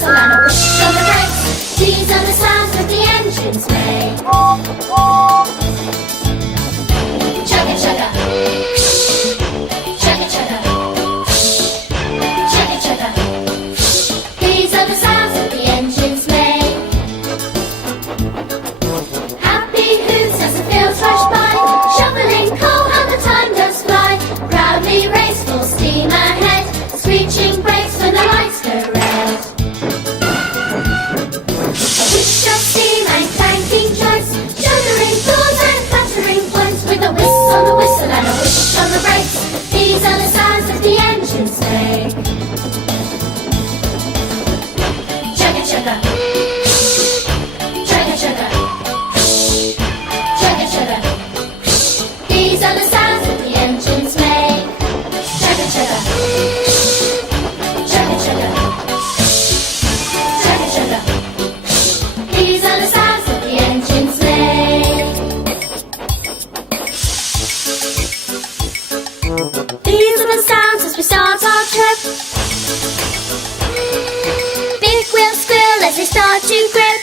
whistle and a whoosh on the brakes. These are the sounds that the engines make. Chugga chugga, chugga chugga, chugga chugga. These are the sounds that the engines make. Happy hooves as the fields rush by, shoveling coal and the time does fly. Proudly race full steam ahead, screeching brakes when the lights go red. A whoosh of steam and clanking joints, shuddering floors and clattering points. With a whiz on the whistle and a whoosh on the brakes, these are the sounds that the engines make. Chugga chugga, chugga chugga, chugga chugga. These are the sounds that the engines make. Chugga chugga, chugga chugga, chugga chugga. These are the sounds that the engines make. These are the sounds as we start our trip. Big wheels squeal as they start to grip.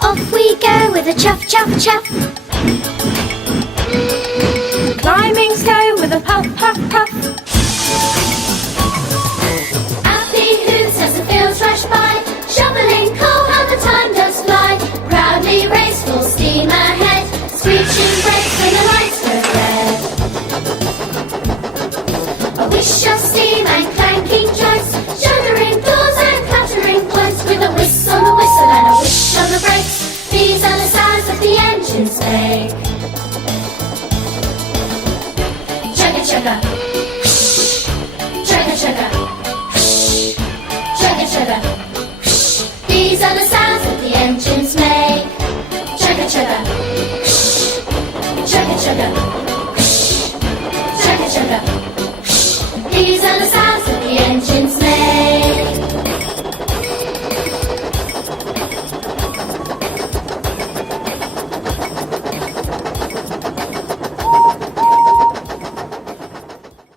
Off we go with a chuff, chuff, chuff. Climbing stone with a puff, puff, puff.